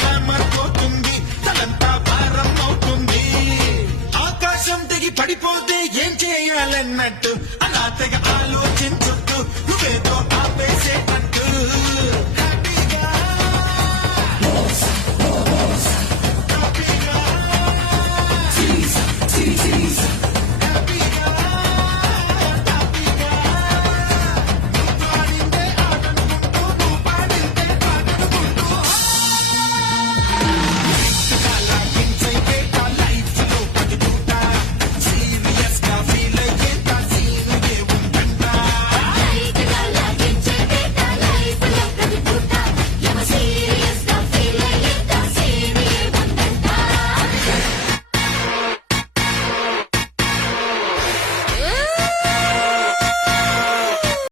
Glamour పోతుంది, తలంతా భారం అవుతుంది. ఆకాశం తెగి పడిపోతే ఏం చేయాలన్నట్టు అలా తెగ ఆలోచించి